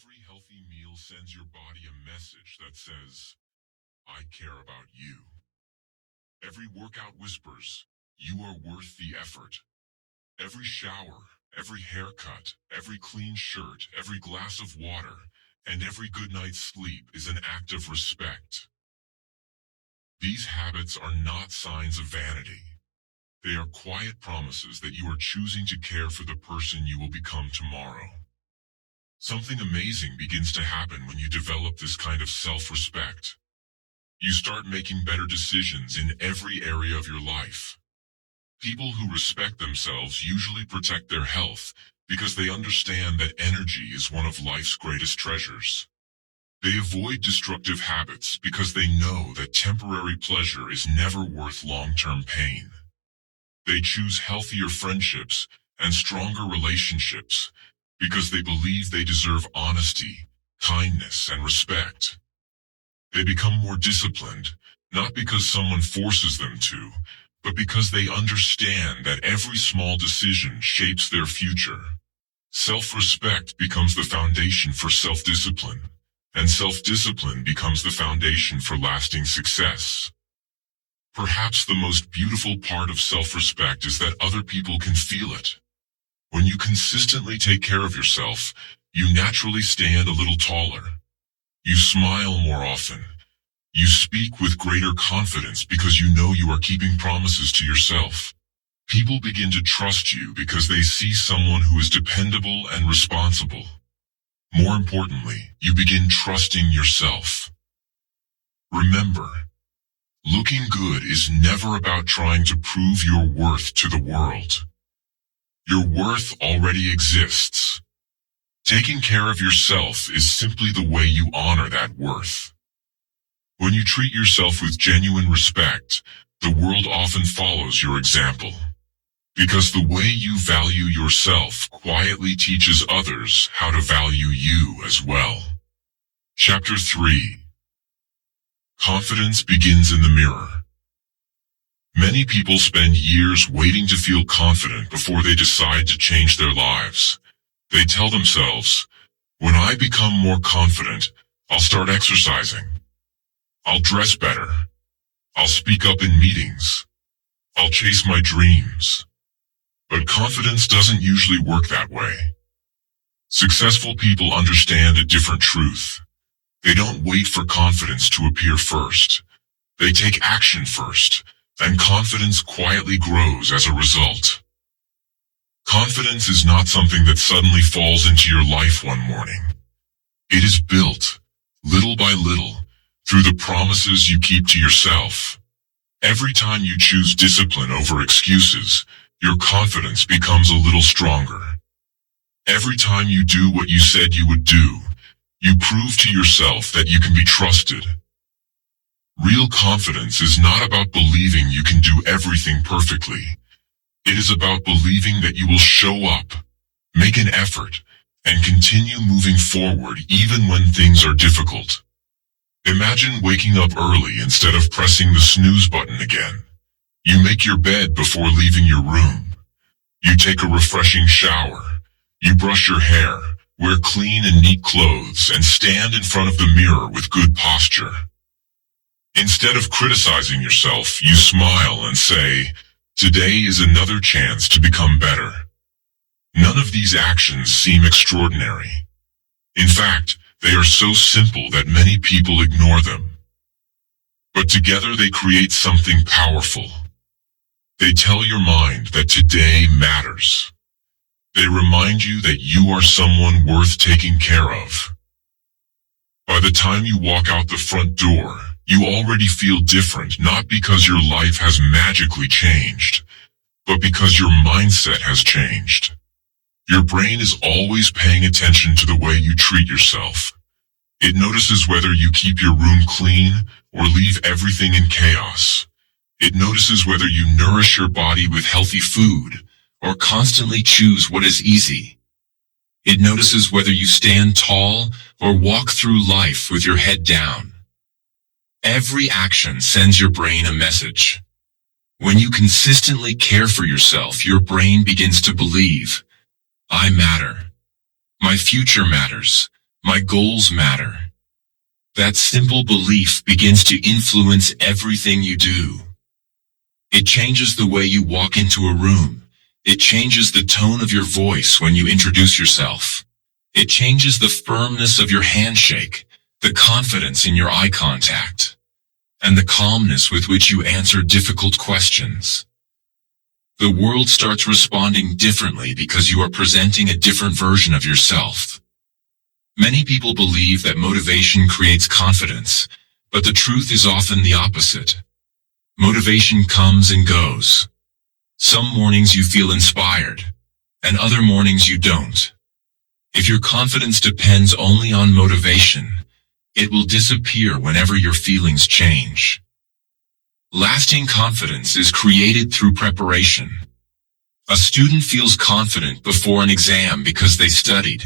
Every healthy meal sends your body a message that says, I care about you. Every workout whispers, you are worth the effort. Every shower, every haircut, every clean shirt, every glass of water, and every good night's sleep is an act of respect. These habits are not signs of vanity. They are quiet promises that you are choosing to care for the person you will become tomorrow. Something amazing begins to happen when you develop this kind of self-respect. You start making better decisions in every area of your life. People who respect themselves usually protect their health because they understand that energy is one of life's greatest treasures. They avoid destructive habits because they know that temporary pleasure is never worth long-term pain. They choose healthier friendships and stronger relationships because they believe they deserve honesty, kindness, and respect. They become more disciplined, not because someone forces them to, but because they understand that every small decision shapes their future. Self-respect becomes the foundation for self-discipline, and self-discipline becomes the foundation for lasting success. Perhaps the most beautiful part of self-respect is that other people can feel it. When you consistently take care of yourself, you naturally stand a little taller. You smile more often. You speak with greater confidence because you know you are keeping promises to yourself. People begin to trust you because they see someone who is dependable and responsible. More importantly, you begin trusting yourself. Remember, looking good is never about trying to prove your worth to the world. Your worth already exists. Taking care of yourself is simply the way you honor that worth. When you treat yourself with genuine respect, the world often follows your example. Because the way you value yourself quietly teaches others how to value you as well. Chapter 3. Confidence begins in the mirror. Many people spend years waiting to feel confident before they decide to change their lives. They tell themselves, when I become more confident, I'll start exercising. I'll dress better. I'll speak up in meetings. I'll chase my dreams. But confidence doesn't usually work that way. Successful people understand a different truth. They don't wait for confidence to appear first. They take action first, and confidence quietly grows as a result. Confidence is not something that suddenly falls into your life one morning. It is built, little by little, through the promises you keep to yourself. Every time you choose discipline over excuses, your confidence becomes a little stronger. Every time you do what you said you would do, you prove to yourself that you can be trusted. Real confidence is not about believing you can do everything perfectly. It is about believing that you will show up, make an effort, and continue moving forward even when things are difficult. Imagine waking up early instead of pressing the snooze button again. You make your bed before leaving your room. You take a refreshing shower. You brush your hair, wear clean and neat clothes, and stand in front of the mirror with good posture. Instead of criticizing yourself, you smile and say, today is another chance to become better. None of these actions seem extraordinary. In fact, they are so simple that many people ignore them. But together they create something powerful. They tell your mind that today matters. They remind you that you are someone worth taking care of. By the time you walk out the front door, you already feel different, not because your life has magically changed, but because your mindset has changed. Your brain is always paying attention to the way you treat yourself. It notices whether you keep your room clean or leave everything in chaos. It notices whether you nourish your body with healthy food or constantly choose what is easy. It notices whether you stand tall or walk through life with your head down. Every action sends your brain a message. When you consistently care for yourself, your brain begins to believe, I matter. My future matters. My goals matter. That simple belief begins to influence everything you do. It changes the way you walk into a room. It changes the tone of your voice when you introduce yourself. It changes the firmness of your handshake, the confidence in your eye contact, and the calmness with which you answer difficult questions. The world starts responding differently because you are presenting a different version of yourself. Many people believe that motivation creates confidence, but the truth is often the opposite. Motivation comes and goes. Some mornings you feel inspired, and other mornings you don't. If your confidence depends only on motivation, it will disappear whenever your feelings change. Lasting confidence is created through preparation. A student feels confident before an exam because they studied.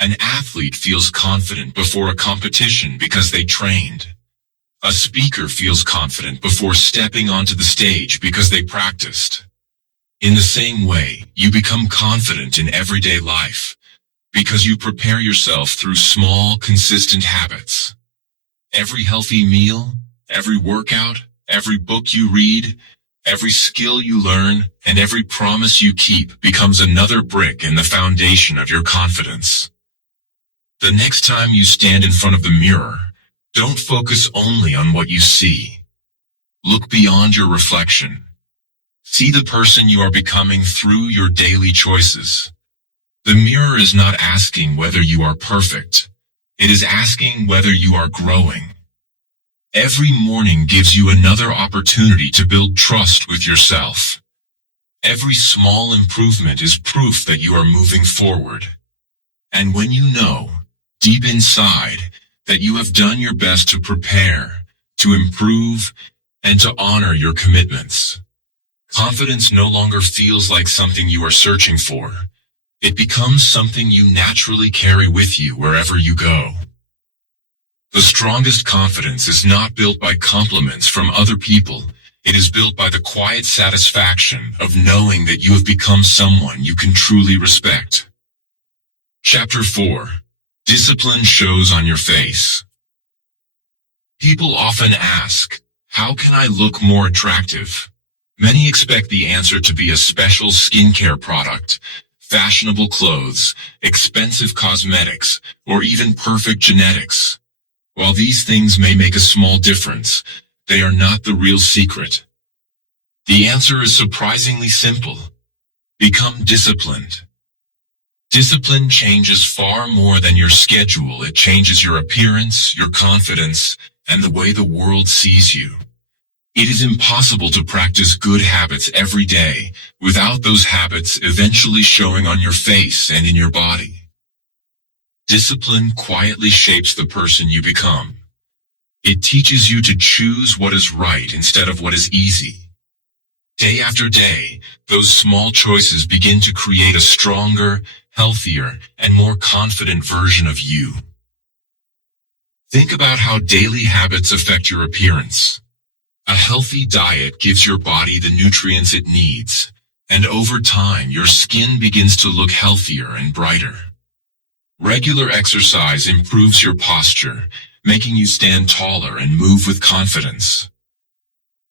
An athlete feels confident before a competition because they trained. A speaker feels confident before stepping onto the stage because they practiced. In the same way, you become confident in everyday life because you prepare yourself through small, consistent habits. Every healthy meal, every workout, every book you read, every skill you learn, and every promise you keep becomes another brick in the foundation of your confidence. The next time you stand in front of the mirror, don't focus only on what you see. Look beyond your reflection. See the person you are becoming through your daily choices. The mirror is not asking whether you are perfect. It is asking whether you are growing. Every morning gives you another opportunity to build trust with yourself. Every small improvement is proof that you are moving forward. And when you know, deep inside, that you have done your best to prepare, to improve, and to honor your commitments, confidence no longer feels like something you are searching for. It becomes something you naturally carry with you wherever you go. The strongest confidence is not built by compliments from other people. It is built by the quiet satisfaction of knowing that you have become someone you can truly respect. Chapter 4. Discipline shows on your face. People often ask, how can I look more attractive? Many expect the answer to be a special skincare product, fashionable clothes, expensive cosmetics, or even perfect genetics. While these things may make a small difference, they are not the real secret. The answer is surprisingly simple. Become disciplined. Discipline changes far more than your schedule. It changes your appearance, your confidence, and the way the world sees you. It is impossible to practice good habits every day without those habits eventually showing on your face and in your body. Discipline quietly shapes the person you become. It teaches you to choose what is right instead of what is easy. Day after day, those small choices begin to create a stronger, healthier, and more confident version of you. Think about how daily habits affect your appearance. A healthy diet gives your body the nutrients it needs, and over time your skin begins to look healthier and brighter. Regular exercise improves your posture, making you stand taller and move with confidence.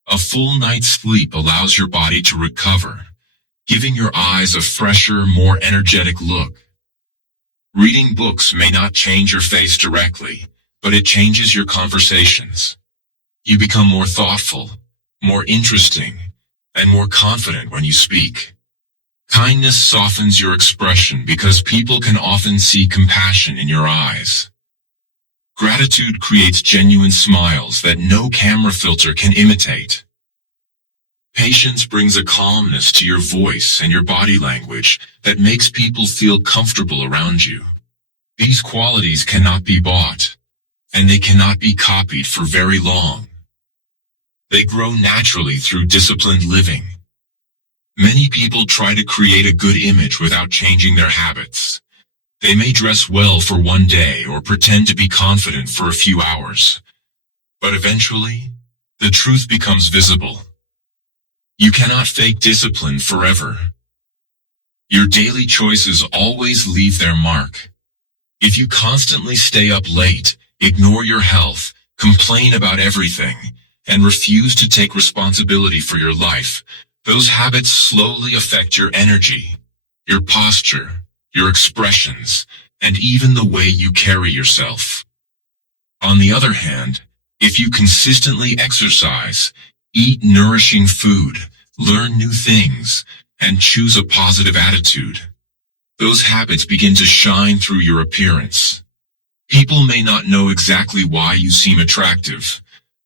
A full night's sleep allows your body to recover, giving your eyes a fresher, more energetic look. Reading books may not change your face directly, but it changes your conversations. You become more thoughtful, more interesting, and more confident when you speak. Kindness softens your expression because people can often see compassion in your eyes. Gratitude creates genuine smiles that no camera filter can imitate. Patience brings a calmness to your voice and your body language that makes people feel comfortable around you. These qualities cannot be bought, and they cannot be copied for very long. They grow naturally through disciplined living. Many people try to create a good image without changing their habits. They may dress well for one day or pretend to be confident for a few hours. But eventually, the truth becomes visible. You cannot fake discipline forever. Your daily choices always leave their mark. If you constantly stay up late, ignore your health, complain about everything, and refuse to take responsibility for your life, those habits slowly affect your energy, your posture, your expressions, and even the way you carry yourself. On the other hand, if you consistently exercise, eat nourishing food, learn new things, and choose a positive attitude, those habits begin to shine through your appearance. People may not know exactly why you seem attractive,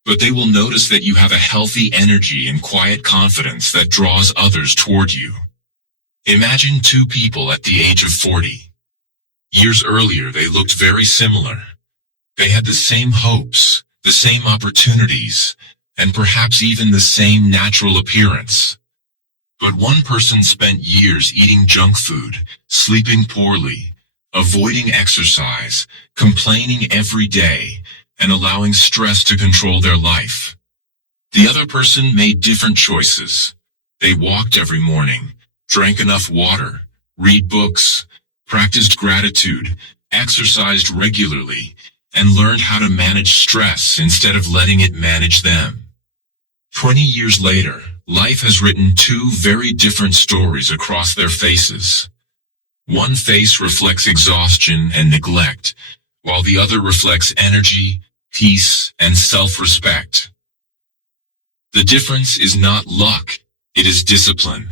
but they will notice that you have a healthy energy and quiet confidence that draws others toward you. Imagine two people at the age of 40. Years earlier, they looked very similar. They had the same hopes, the same opportunities, and perhaps even the same natural appearance. But one person spent years eating junk food, sleeping poorly, avoiding exercise, complaining every day, and allowing stress to control their life. The other person made different choices. They walked every morning, drank enough water, read books, practiced gratitude, exercised regularly, and learned how to manage stress instead of letting it manage them. 20 years later, life has written two very different stories across their faces. One face reflects exhaustion and neglect, while the other reflects energy, peace, and self-respect. The difference is not luck, it is discipline.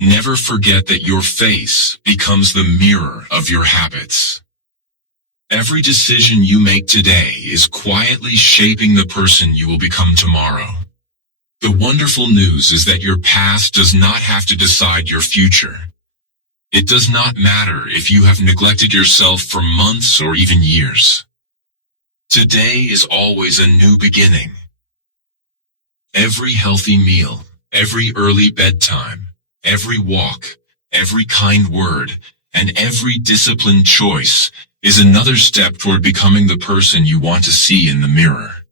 Never forget that your face becomes the mirror of your habits. Every decision you make today is quietly shaping the person you will become tomorrow. The wonderful news is that your past does not have to decide your future. It does not matter if you have neglected yourself for months or even years. Today is always a new beginning. Every healthy meal, every early bedtime, every walk, every kind word, and every disciplined choice is another step toward becoming the person you want to see in the mirror.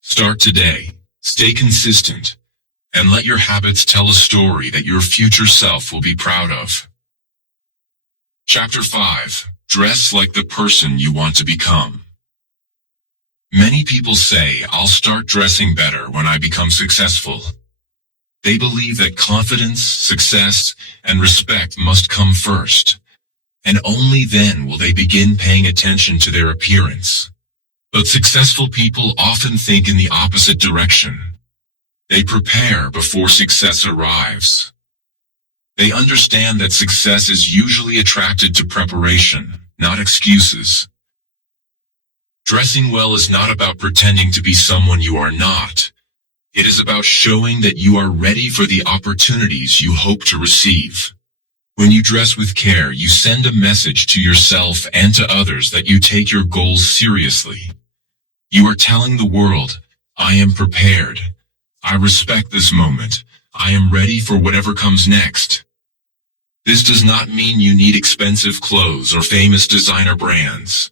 Start today, stay consistent, and let your habits tell a story that your future self will be proud of. Chapter 5. Dress like the person you want to become. Many people say, "I'll start dressing better when I become successful." They believe that confidence, success, and respect must come first, and only then will they begin paying attention to their appearance. But successful people often think in the opposite direction. They prepare before success arrives. They understand that success is usually attracted to preparation, not excuses. Dressing well is not about pretending to be someone you are not. It is about showing that you are ready for the opportunities you hope to receive. When you dress with care, you send a message to yourself and to others that you take your goals seriously. You are telling the world, "I am prepared. I respect this moment. I am ready for whatever comes next." This does not mean you need expensive clothes or famous designer brands.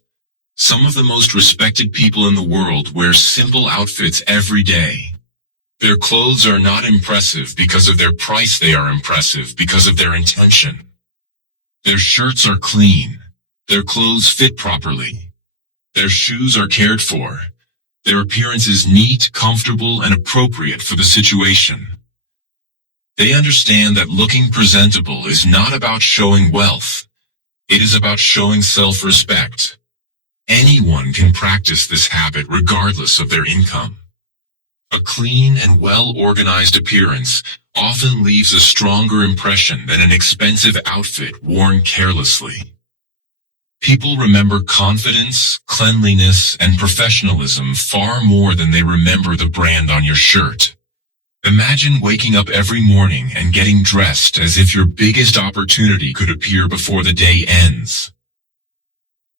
Some of the most respected people in the world wear simple outfits every day. Their clothes are not impressive because of their price, they are impressive because of their intention. Their shirts are clean. Their clothes fit properly. Their shoes are cared for. Their appearance is neat, comfortable, and appropriate for the situation. They understand that looking presentable is not about showing wealth. It is about showing self-respect. Anyone can practice this habit regardless of their income. A clean and well-organized appearance often leaves a stronger impression than an expensive outfit worn carelessly. People remember confidence, cleanliness, and professionalism far more than they remember the brand on your shirt. Imagine waking up every morning and getting dressed as if your biggest opportunity could appear before the day ends.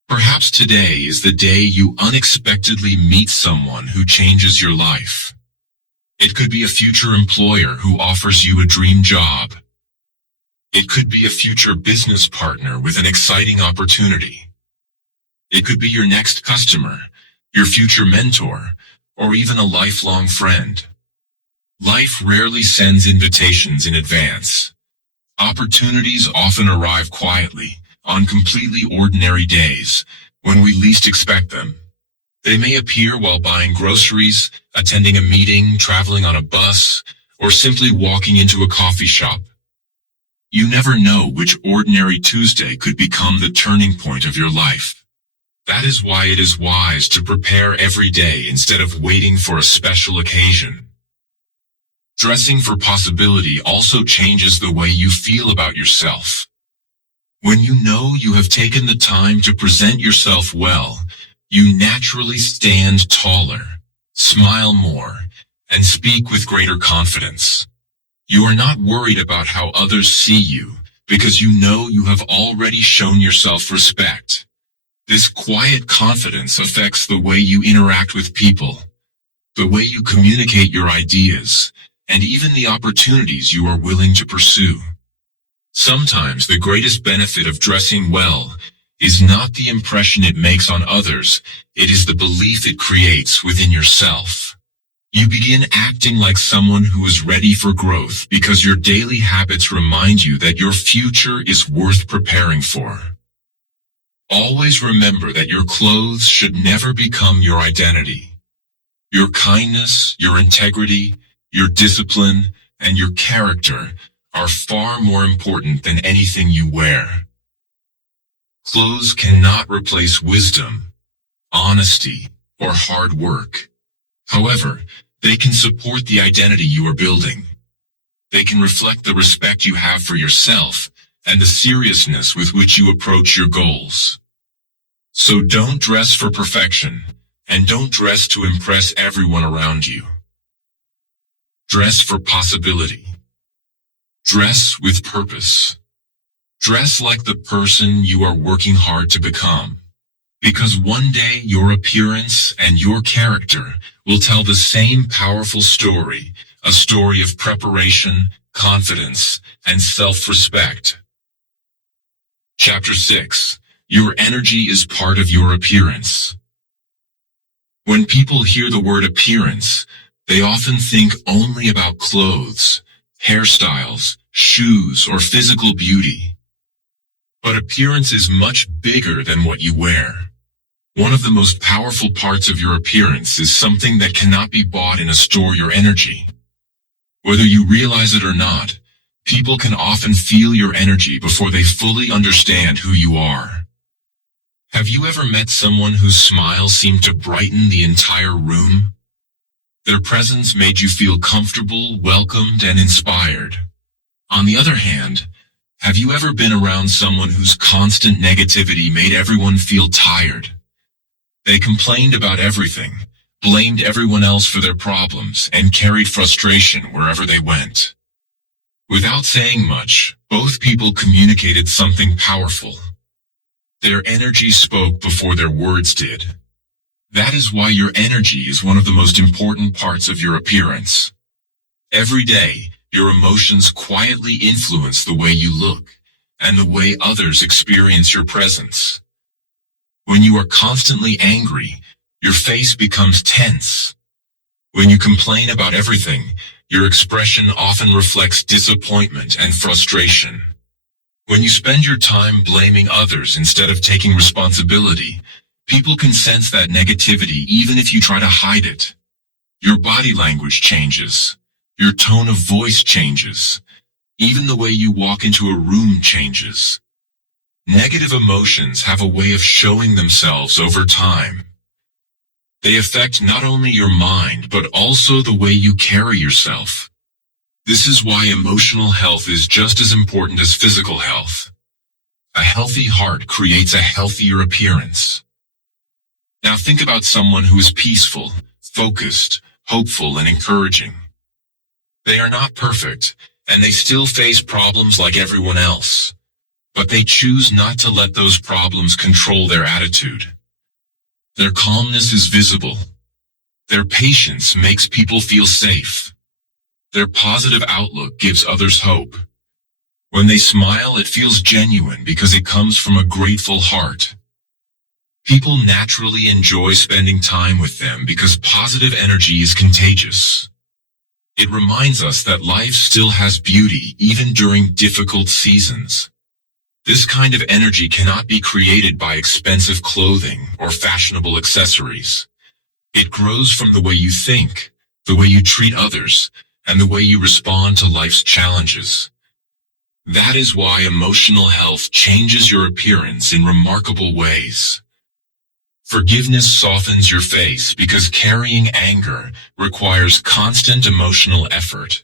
Perhaps today is the day you unexpectedly meet someone who changes your life. It could be a future employer who offers you a dream job. It could be a future business partner with an exciting opportunity. It could be your next customer, your future mentor, or even a lifelong friend. Life rarely sends invitations in advance. Opportunities often arrive quietly, on completely ordinary days, when we least expect them. They may appear while buying groceries, attending a meeting, traveling on a bus, or simply walking into a coffee shop. You never know which ordinary Tuesday could become the turning point of your life. That is why it is wise to prepare every day instead of waiting for a special occasion. Dressing for possibility also changes the way you feel about yourself. When you know you have taken the time to present yourself well, you naturally stand taller, smile more, and speak with greater confidence. You are not worried about how others see you, because you know you have already shown yourself respect. This quiet confidence affects the way you interact with people, the way you communicate your ideas, and even the opportunities you are willing to pursue. Sometimes the greatest benefit of dressing well is not the impression it makes on others, it is the belief it creates within yourself. You begin acting like someone who is ready for growth because your daily habits remind you that your future is worth preparing for. Always remember that your clothes should never become your identity. Your kindness, your integrity, your discipline, and your character are far more important than anything you wear. Clothes cannot replace wisdom, honesty, or hard work. However, they can support the identity you are building. They can reflect the respect you have for yourself and the seriousness with which you approach your goals. So don't dress for perfection, and don't dress to impress everyone around you. Dress for possibility. Dress with purpose. Dress like the person you are working hard to become. Because one day your appearance and your character will tell the same powerful story, a story of preparation, confidence, and self-respect. Chapter 6. Your energy is part of your appearance. When people hear the word appearance, they often think only about clothes, hairstyles, shoes, or physical beauty. But appearance is much bigger than what you wear. One of the most powerful parts of your appearance is something that cannot be bought in a store: your energy. Whether you realize it or not, people can often feel your energy before they fully understand who you are. Have you ever met someone whose smile seemed to brighten the entire room? Their presence made you feel comfortable, welcomed, and inspired. On the other hand, have you ever been around someone whose constant negativity made everyone feel tired? They complained about everything, blamed everyone else for their problems, and carried frustration wherever they went. Without saying much, both people communicated something powerful. Their energy spoke before their words did. That is why your energy is one of the most important parts of your appearance. Every day, your emotions quietly influence the way you look, and the way others experience your presence. When you are constantly angry, your face becomes tense. When you complain about everything, your expression often reflects disappointment and frustration. When you spend your time blaming others instead of taking responsibility, people can sense that negativity even if you try to hide it. Your body language changes. Your tone of voice changes. Even the way you walk into a room changes. Negative emotions have a way of showing themselves over time. They affect not only your mind, but also the way you carry yourself. This is why emotional health is just as important as physical health. A healthy heart creates a healthier appearance. Now think about someone who is peaceful, focused, hopeful, and encouraging. They are not perfect, and they still face problems like everyone else. But they choose not to let those problems control their attitude. Their calmness is visible. Their patience makes people feel safe. Their positive outlook gives others hope. When they smile, it feels genuine because it comes from a grateful heart. People naturally enjoy spending time with them because positive energy is contagious. It reminds us that life still has beauty even during difficult seasons. This kind of energy cannot be created by expensive clothing or fashionable accessories. It grows from the way you think, the way you treat others, and the way you respond to life's challenges. That is why emotional health changes your appearance in remarkable ways. Forgiveness softens your face because carrying anger requires constant emotional effort.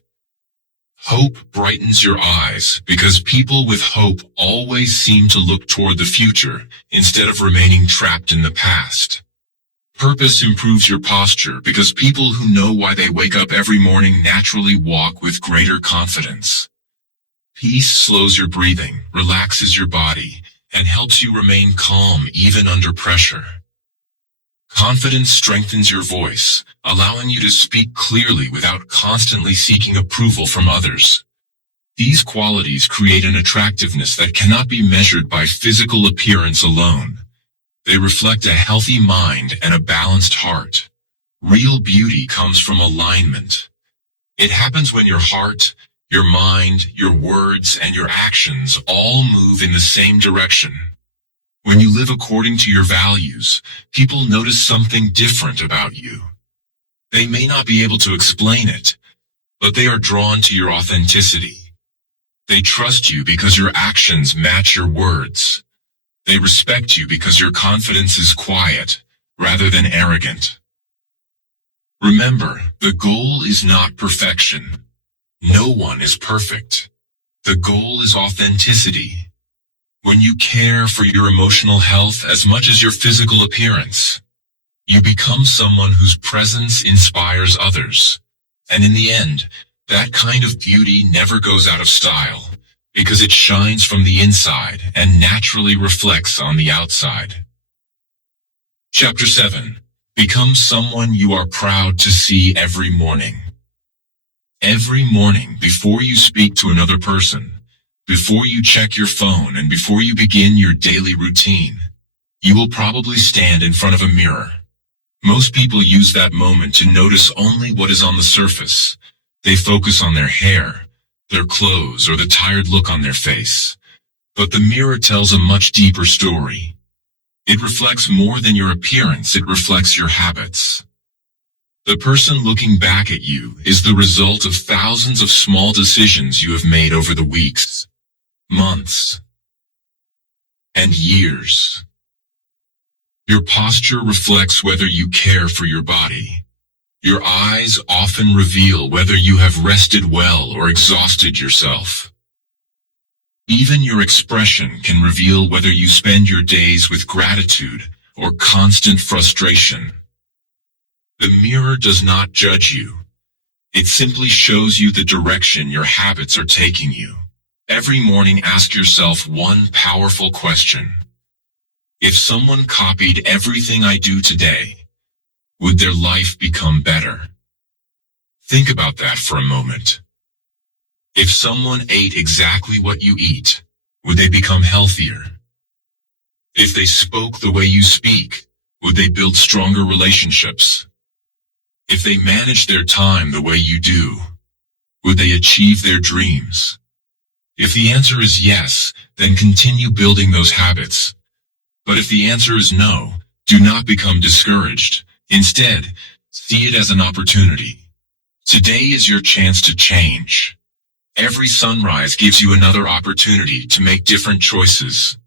Hope brightens your eyes because people with hope always seem to look toward the future instead of remaining trapped in the past. Purpose improves your posture because people who know why they wake up every morning naturally walk with greater confidence. Peace slows your breathing, relaxes your body, and helps you remain calm even under pressure. Confidence strengthens your voice, allowing you to speak clearly without constantly seeking approval from others. These qualities create an attractiveness that cannot be measured by physical appearance alone. They reflect a healthy mind and a balanced heart. Real beauty comes from alignment. It happens when your heart, your mind, your words, and your actions all move in the same direction. When you live according to your values, people notice something different about you. They may not be able to explain it, but they are drawn to your authenticity. They trust you because your actions match your words. They respect you because your confidence is quiet, rather than arrogant. Remember, the goal is not perfection. No one is perfect. The goal is authenticity. When you care for your emotional health as much as your physical appearance, you become someone whose presence inspires others. And in the end, that kind of beauty never goes out of style, because it shines from the inside and naturally reflects on the outside. Chapter 7. Become someone you are proud to see every morning. Every morning, before you speak to another person, before you check your phone, and before you begin your daily routine, you will probably stand in front of a mirror. Most people use that moment to notice only what is on the surface. They focus on their hair, their clothes, or the tired look on their face. But the mirror tells a much deeper story. It reflects more than your appearance, it reflects your habits. The person looking back at you is the result of thousands of small decisions you have made over the weeks, months, and years. Your posture reflects whether you care for your body. Your eyes often reveal whether you have rested well or exhausted yourself. Even your expression can reveal whether you spend your days with gratitude or constant frustration. The mirror does not judge you. It simply shows you the direction your habits are taking you. Every morning, ask yourself one powerful question. If someone copied everything I do today, would their life become better? Think about that for a moment. If someone ate exactly what you eat, would they become healthier? If they spoke the way you speak, would they build stronger relationships? If they managed their time the way you do, would they achieve their dreams? If the answer is yes, then continue building those habits. But if the answer is no, do not become discouraged. Instead, see it as an opportunity. Today is your chance to change. Every sunrise gives you another opportunity to make different choices.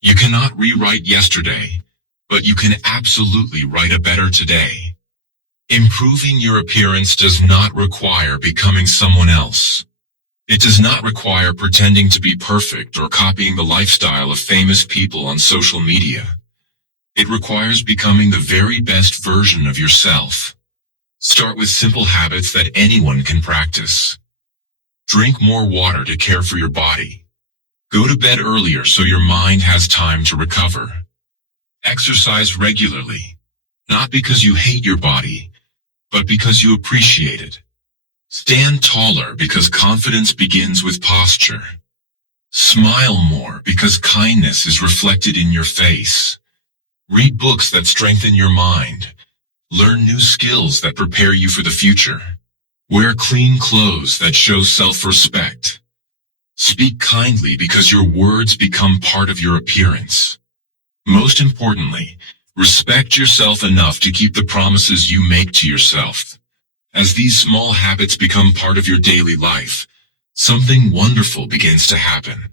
You cannot rewrite yesterday, but you can absolutely write a better today. Improving your appearance does not require becoming someone else. It does not require pretending to be perfect or copying the lifestyle of famous people on social media. It requires becoming the very best version of yourself. Start with simple habits that anyone can practice. Drink more water to care for your body. Go to bed earlier so your mind has time to recover. Exercise regularly, not because you hate your body, but because you appreciate it. Stand taller because confidence begins with posture. Smile more because kindness is reflected in your face. Read books that strengthen your mind. Learn new skills that prepare you for the future. Wear clean clothes that show self-respect. Speak kindly because your words become part of your appearance. Most importantly, respect yourself enough to keep the promises you make to yourself. As these small habits become part of your daily life, something wonderful begins to happen.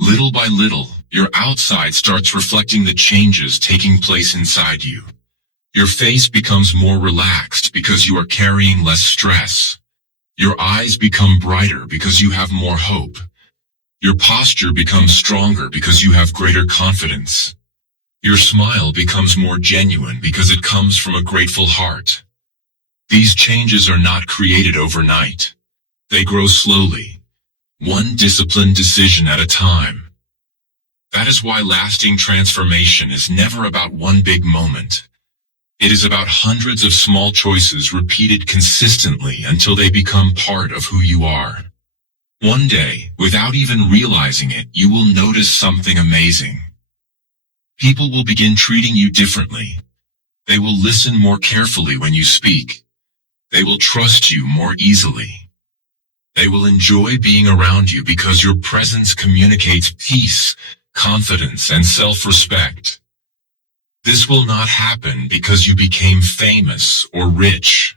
Little by little, your outside starts reflecting the changes taking place inside you. Your face becomes more relaxed because you are carrying less stress. Your eyes become brighter because you have more hope. Your posture becomes stronger because you have greater confidence. Your smile becomes more genuine because it comes from a grateful heart. These changes are not created overnight. They grow slowly, one disciplined decision at a time. That is why lasting transformation is never about one big moment. It is about hundreds of small choices repeated consistently until they become part of who you are. One day, without even realizing it, you will notice something amazing. People will begin treating you differently. They will listen more carefully when you speak. They will trust you more easily. They will enjoy being around you because your presence communicates peace, confidence, and self-respect. This will not happen because you became famous or rich.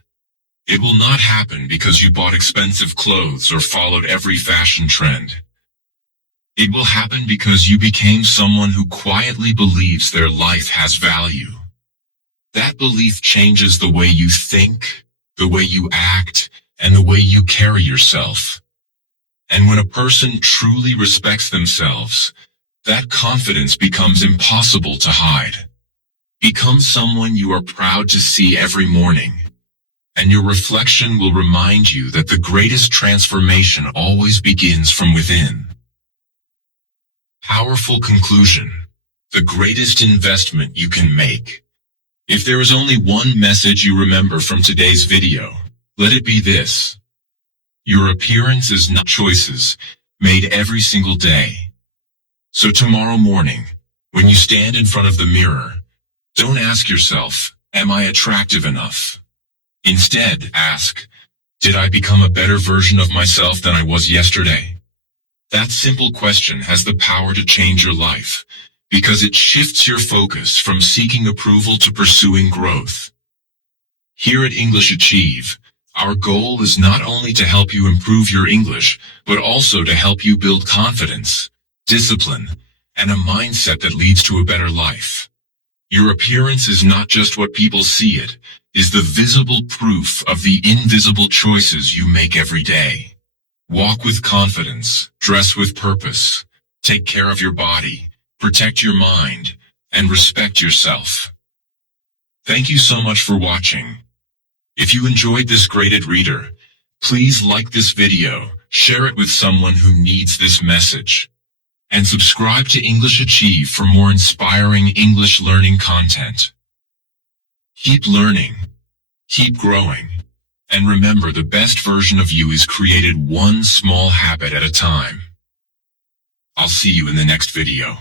It will not happen because you bought expensive clothes or followed every fashion trend. It will happen because you became someone who quietly believes their life has value. That belief changes the way you think, the way you act, and the way you carry yourself. And when a person truly respects themselves, that confidence becomes impossible to hide. Become someone you are proud to see every morning, and your reflection will remind you that the greatest transformation always begins from within. Powerful conclusion. The greatest investment you can make. If there is only one message you remember from today's video, let it be this. Your appearance is not choices made every single day. So tomorrow morning, when you stand in front of the mirror, don't ask yourself, am I attractive enough? Instead, ask, did I become a better version of myself than I was yesterday? That simple question has the power to change your life, because it shifts your focus from seeking approval to pursuing growth. Here at English Achieve, our goal is not only to help you improve your English, but also to help you build confidence, discipline, and a mindset that leads to a better life. Your appearance is not just what people see, it is the visible proof of the invisible choices you make every day. Walk with confidence, dress with purpose, take care of your body, protect your mind, and respect yourself. Thank you so much for watching. If you enjoyed this graded reader, please like this video, share it with someone who needs this message, and subscribe to English Achieve for more inspiring English learning content. Keep learning, keep growing, and remember, the best version of you is created one small habit at a time. I'll see you in the next video.